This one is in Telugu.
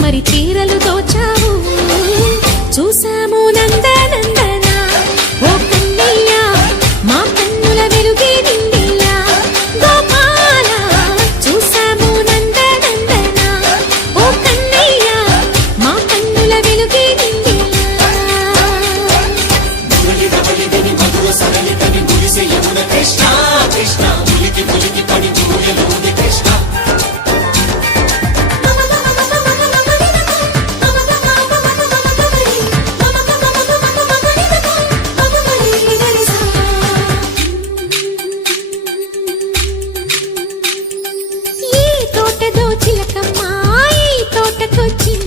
మరి చీరలు దోచావు చూసాము నందనందన ఓ కన్నయ్య మా కన్నుల వెలుగే నిండిలా గోపాల చూసాము నందనందన ఓ కన్నయ్య మా కన్నుల వెలుగే నిండిలా మధుర సరళితని మురిసే యమున కృష్ణ కృష్ణ ములికి ములికి పడి జూయలోని కృష్ణ చిలకమ్మ ఈ తోటకొచ్చింది